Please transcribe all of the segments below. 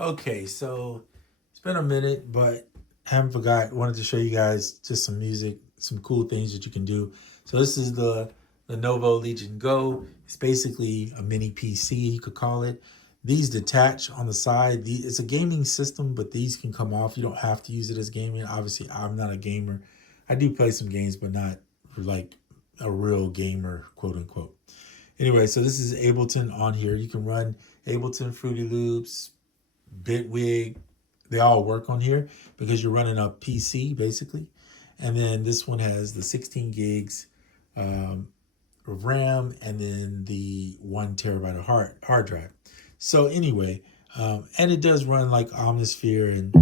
Okay, so it's been a minute, but I haven't forgot. Wanted to show you guys just some music, some cool things that you can do. So this is the Lenovo Legion Go. It's basically a mini PC, you could call it. These detach on the side. It's a gaming system, but these can come off. You don't have to use it as gaming. Obviously, I'm not a gamer. I do play some games, but not like a real gamer, quote unquote. Anyway, so this is Ableton on here. You can run Ableton, Fruity Loops, Bitwig, they all work on here because you're running a PC basically. And then this one has the 16 gigs of RAM and then the 1 terabyte of hard drive. So anyway, and it does run like Omnisphere, and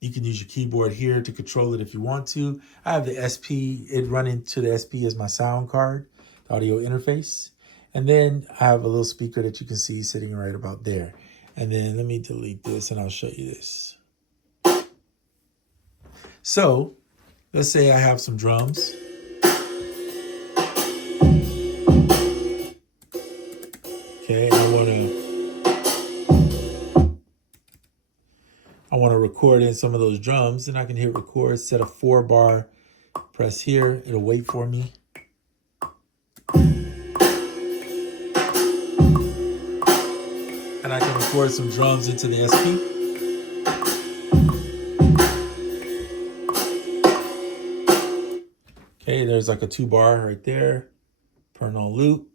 you can use your keyboard here to control it if you want to. I have the SP, it run into the SP as my sound card, the audio interface. And then I have a little speaker that you can see sitting right about there. And then let me delete this and I'll show you this. So let's say I have some drums. Okay, I want to record in some of those drums, and I can hit record, set a 4-bar, press here, it'll wait for me. And I can record some drums into the SP. Okay, there's like a 2-bar right there. Turn on loop.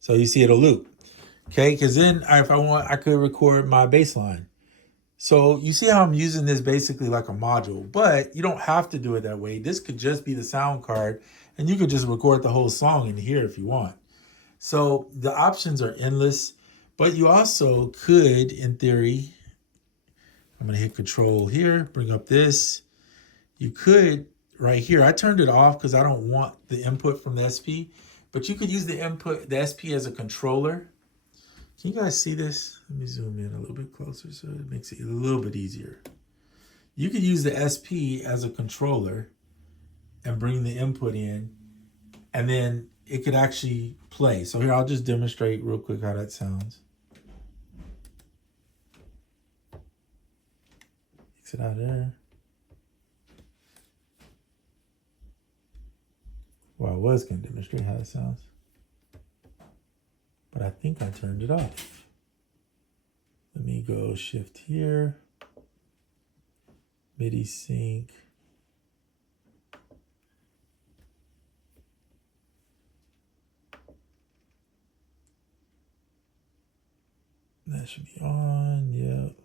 So you see it'll loop. Okay, because then if I want, I could record my bass line. So you see how I'm using this basically like a module, but you don't have to do it that way. This could just be the sound card, and you could just record the whole song in here if you want. So the options are endless, but you also could, in theory, I'm gonna hit Control here, bring up this. You could, right here, I turned it off because I don't want the input from the SP, but you could use the input, the SP as a controller. Can you guys see this? Let me zoom in a little bit closer so it makes it a little bit easier. You could use the SP as a controller and bring the input in, and then it could actually play. So here, I'll just demonstrate real quick how that sounds. Exit out there. Well, I was going to demonstrate how it sounds, but I think I turned it off. Let me go shift here. Midi sync. That should be on, yep.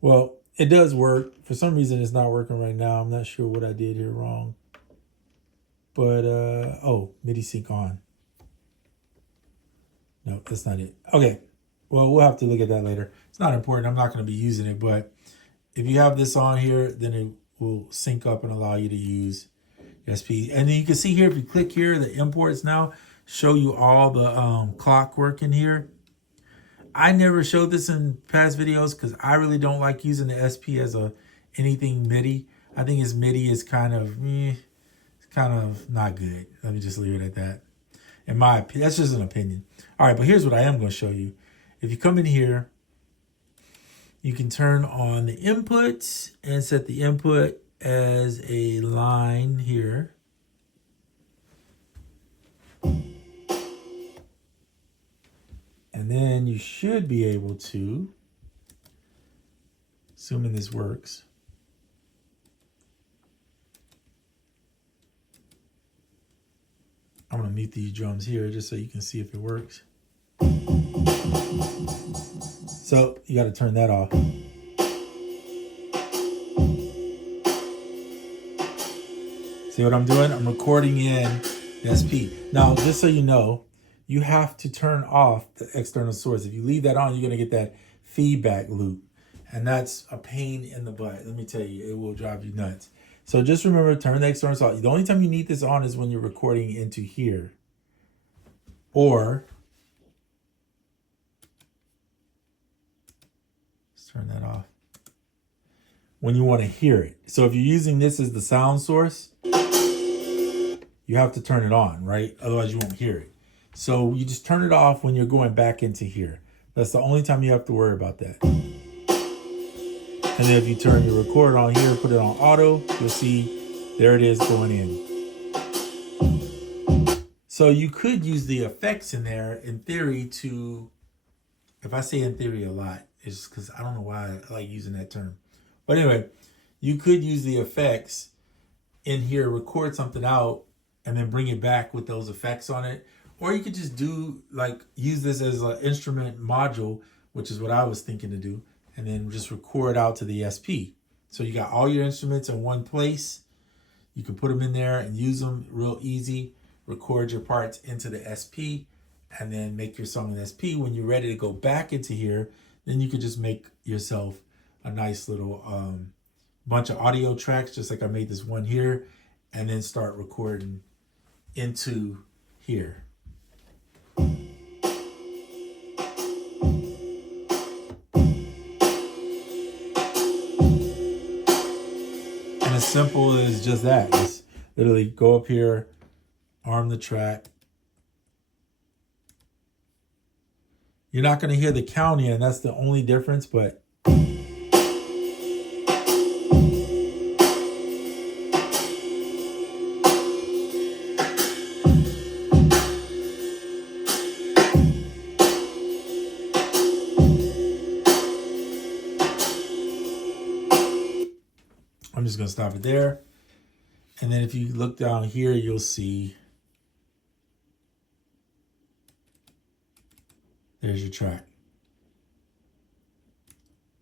Well, it does work. For some reason, it's not working right now. I'm not sure what I did here wrong. But, oh, MIDI sync on. No, that's not it. Okay, well, we'll have to look at that later. It's not important. I'm not going to be using it, but if you have this on here, then it will sync up and allow you to use SP. And then you can see here, if you click here, the imports now show you all the clockwork in here. I never showed this in past videos because I really don't like using the SP as anything MIDI. I think its MIDI is kind of not good. Let me just leave it at that. In my opinion, that's just an opinion. All right, but here's what I am going to show you. If you come in here, you can turn on the inputs and set the input as a line here. And then you should be able to, assuming this works, I'm going to mute these drums here just so you can see if it works. So you got to turn that off. See what I'm doing? I'm recording in the SP. Now, just so you know, you have to turn off the external source. If you leave that on, you're going to get that feedback loop. And that's a pain in the butt. Let me tell you, it will drive you nuts. So just remember, turn the external off. The only time you need this on is when you're recording into here. Or turn that off. When you want to hear it. So if you're using this as the sound source, you have to turn it on, right? Otherwise you won't hear it. So you just turn it off when you're going back into here. That's the only time you have to worry about that. And then if you turn your record on here, put it on auto, you'll see there it is going in. So you could use the effects in there in theory to, if I say in theory a lot, it's because I don't know why I like using that term. But anyway, you could use the effects in here, record something out, and then bring it back with those effects on it. Or you could just do, like, use this as an instrument module, which is what I was thinking to do, and then just record out to the SP. So you got all your instruments in one place. You can put them in there and use them real easy. Record your parts into the SP, and then make your song in SP. When you're ready to go back into here, then you could just make yourself a nice little bunch of audio tracks, just like I made this one here, and then start recording into here. And as simple as just that. Just literally go up here, arm the track. You're not going to hear the count in, that's the only difference, but I'm just going to stop it there. And then if you look down here, you'll see there's your track.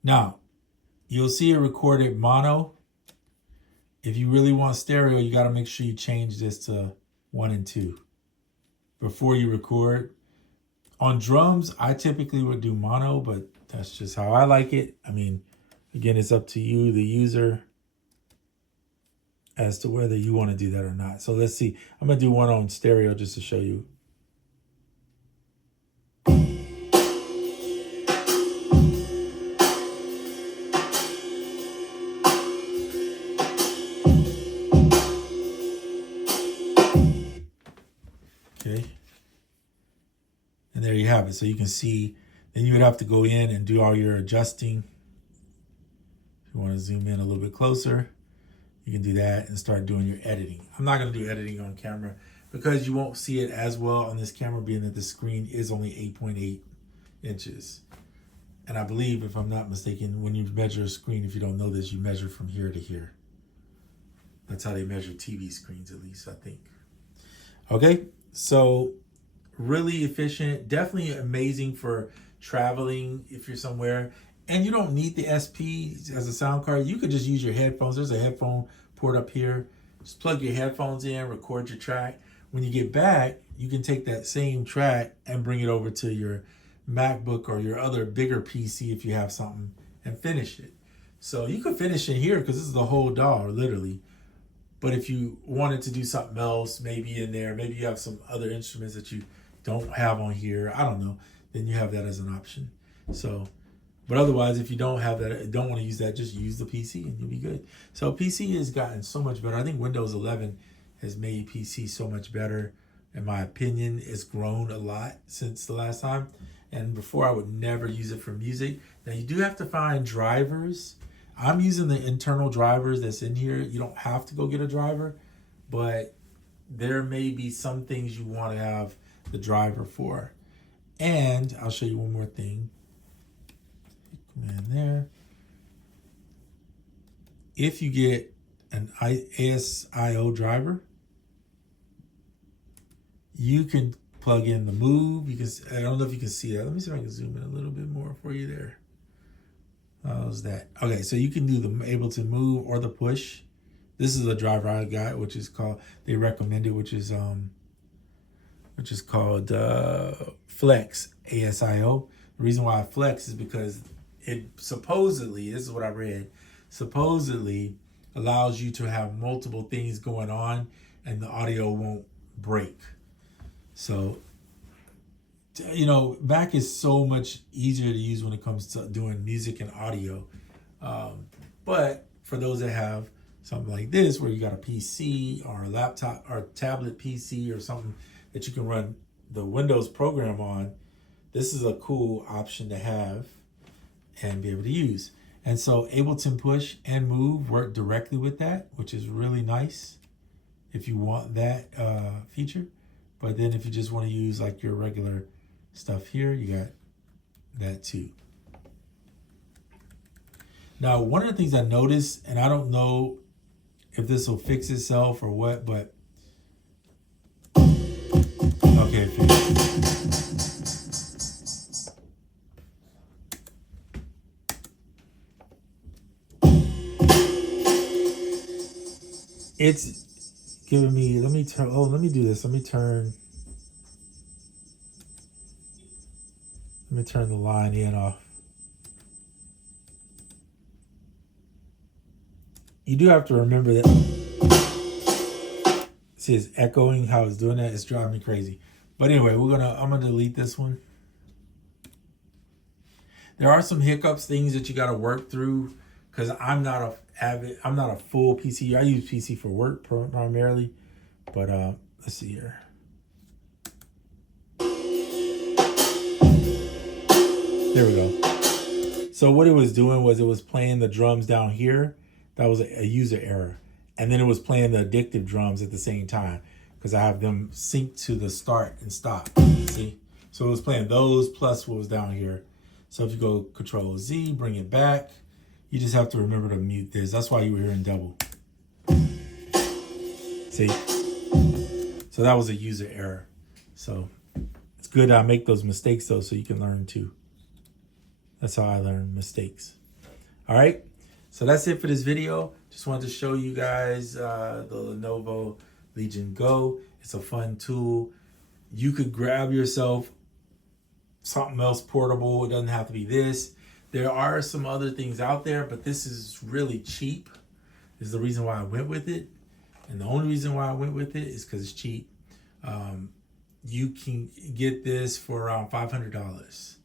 Now, you'll see it recorded mono. If you really want stereo, you got to make sure you change this to 1 and 2 before you record. On drums, I typically would do mono, but that's just how I like it. I mean, again, it's up to you, the user, as to whether you want to do that or not. So let's see. I'm going to do one on stereo just to show you. Okay. And there you have it. So you can see, then you would have to go in and do all your adjusting. If you want to zoom in a little bit closer, you can do that and start doing your editing. I'm not going to do editing on camera because you won't see it as well on this camera, being that the screen is only 8.8 inches. And I believe, if I'm not mistaken, when you measure a screen, if you don't know this, you measure from here to here. That's how they measure TV screens, at least, I think. Okay, so really efficient, definitely amazing for traveling if you're somewhere. And you don't need the SP as a sound card. You could just use your headphones. There's a headphone port up here. Just plug your headphones in, record your track. When you get back, you can take that same track and bring it over to your MacBook or your other bigger PC if you have something, and finish it. So you could finish in here because this is the whole DAW, literally. But if you wanted to do something else, maybe in there, maybe you have some other instruments that you don't have on here, I don't know, then you have that as an option. So, but otherwise, if you don't have that, don't want to use that, just use the PC and you'll be good. So PC has gotten so much better. I think Windows 11 has made PC so much better. In my opinion, it's grown a lot since the last time. And before, I would never use it for music. Now, you do have to find drivers. I'm using the internal drivers that's in here. You don't have to go get a driver, but there may be some things you want to have the driver for. And I'll show you one more thing. Command there. If you get an ASIO driver, you can plug in the move. You can, I don't know if you can see that. Let me see if I can zoom in a little bit more for you there. How's that? Okay, so you can do the Ableton move or the push. This is a driver I got, which is called, they recommended, which is called Flex ASIO. The reason why I Flex is because it supposedly, this is what I read, supposedly allows you to have multiple things going on and the audio won't break. So you know, Mac is so much easier to use when it comes to doing music and audio. But for those that have something like this, where you got a PC or a laptop or a tablet PC or something that you can run the Windows program on, this is a cool option to have and be able to use. And so Ableton Push and Move work directly with that, which is really nice if you want that feature. But then if you just want to use like your regular stuff here, you got that too. Now, one of the things I noticed, and I don't know if this will fix itself or what, but okay, it's giving me, let me do this. Let me turn the line in off. You do have to remember that. See, it's echoing, how it's doing that. It's driving me crazy. But anyway, I'm gonna delete this one. There are some hiccups, things that you got to work through, because I'm not a full PC. I use PC for work primarily, but let's see here. There we go. So what it was doing was it was playing the drums down here. That was a user error. And then it was playing the addictive drums at the same time, because I have them synced to the start and stop. See? So it was playing those plus what was down here. So if you go Control Z, bring it back, you just have to remember to mute this. That's why you were hearing double. See? So that was a user error. So it's good I make those mistakes though, so you can learn too. That's how I learn mistakes. All right. So that's it for this video. Just wanted to show you guys the Lenovo Legion Go. It's a fun tool. You could grab yourself something else portable. It doesn't have to be this. There are some other things out there, but this is really cheap. This is the reason why I went with it. And the only reason why I went with it is because it's cheap. You can get this for around $500.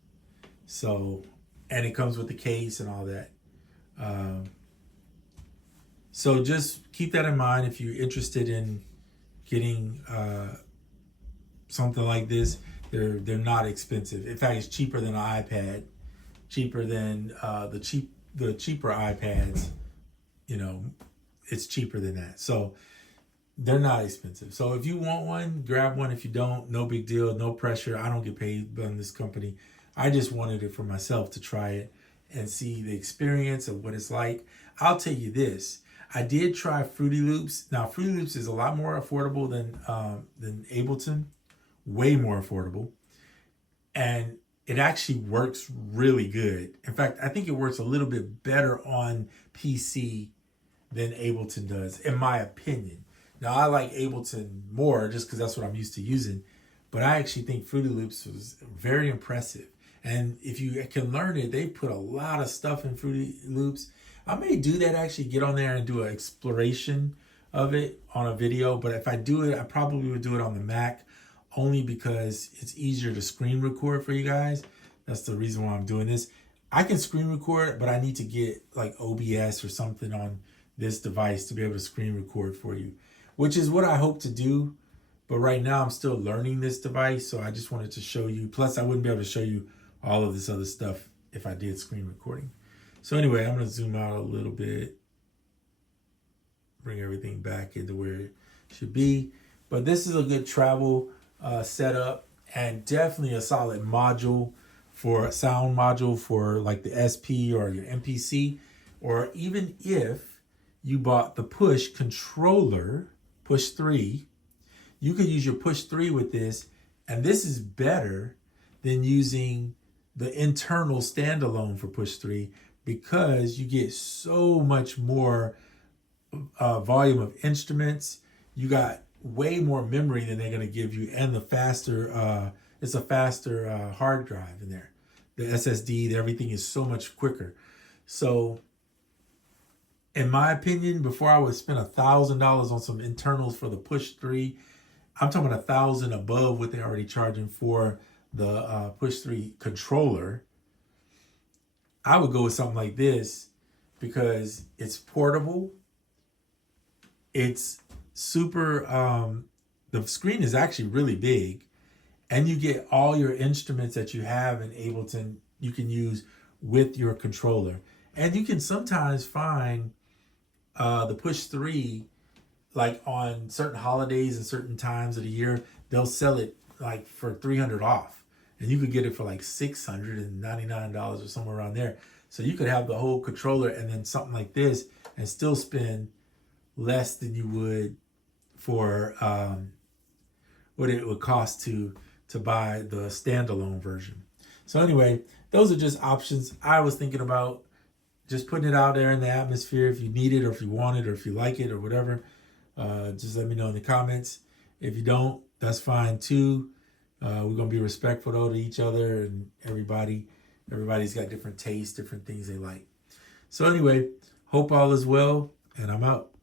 So, and it comes with the case and all that. So just keep that in mind if you're interested in getting something like this. They're not expensive. In fact, it's cheaper than an iPad, cheaper than the cheaper iPads. You know, it's cheaper than that. So they're not expensive. So if you want one, grab one. If you don't, no big deal, no pressure. I don't get paid by this company. I just wanted it for myself to try it and see the experience of what it's like. I'll tell you this. I did try Fruity Loops. Now, Fruity Loops is a lot more affordable than Ableton, way more affordable. And it actually works really good. In fact, I think it works a little bit better on PC than Ableton does, in my opinion. Now, I like Ableton more just because that's what I'm used to using. But I actually think Fruity Loops was very impressive. And if you can learn it, they put a lot of stuff in Fruity Loops. I may do that, actually get on there and do an exploration of it on a video. But if I do it, I probably would do it on the Mac, only because it's easier to screen record for you guys. That's the reason why I'm doing this. I can screen record, but I need to get like OBS or something on this device to be able to screen record for you, which is what I hope to do. But right now I'm still learning this device. So I just wanted to show you. Plus I wouldn't be able to show you all of this other stuff if I did screen recording. So anyway, I'm going to zoom out a little bit, bring everything back into where it should be. But this is a good travel setup, and definitely a solid module for a sound module for like the SP or your MPC, or even if you bought the Push controller, Push 3, you could use your Push 3 with this, and this is better than using the internal standalone for Push 3, because you get so much more volume of instruments. You got way more memory than they're going to give you, and the faster, it's a faster hard drive in there. The SSD, everything is so much quicker. So in my opinion, before I would spend $1,000 on some internals for the Push 3, I'm talking about $1,000 above what they're already charging for the Push 3 controller, I would go with something like this because it's portable. It's super, the screen is actually really big, and you get all your instruments that you have in Ableton you can use with your controller. And you can sometimes find the Push 3 like on certain holidays and certain times of the year, they'll sell it like for $300 off. And you could get it for like $699 or somewhere around there. So you could have the whole controller and then something like this and still spend less than you would for what it would cost to buy the standalone version. So anyway, those are just options I was thinking about, just putting it out there in the atmosphere. If you need it or if you want it or if you like it or whatever, just let me know in the comments. If you don't, that's fine too. We're gonna be respectful though to each other and everybody. Everybody's got different tastes, different things they like. So anyway, hope all is well, and I'm out.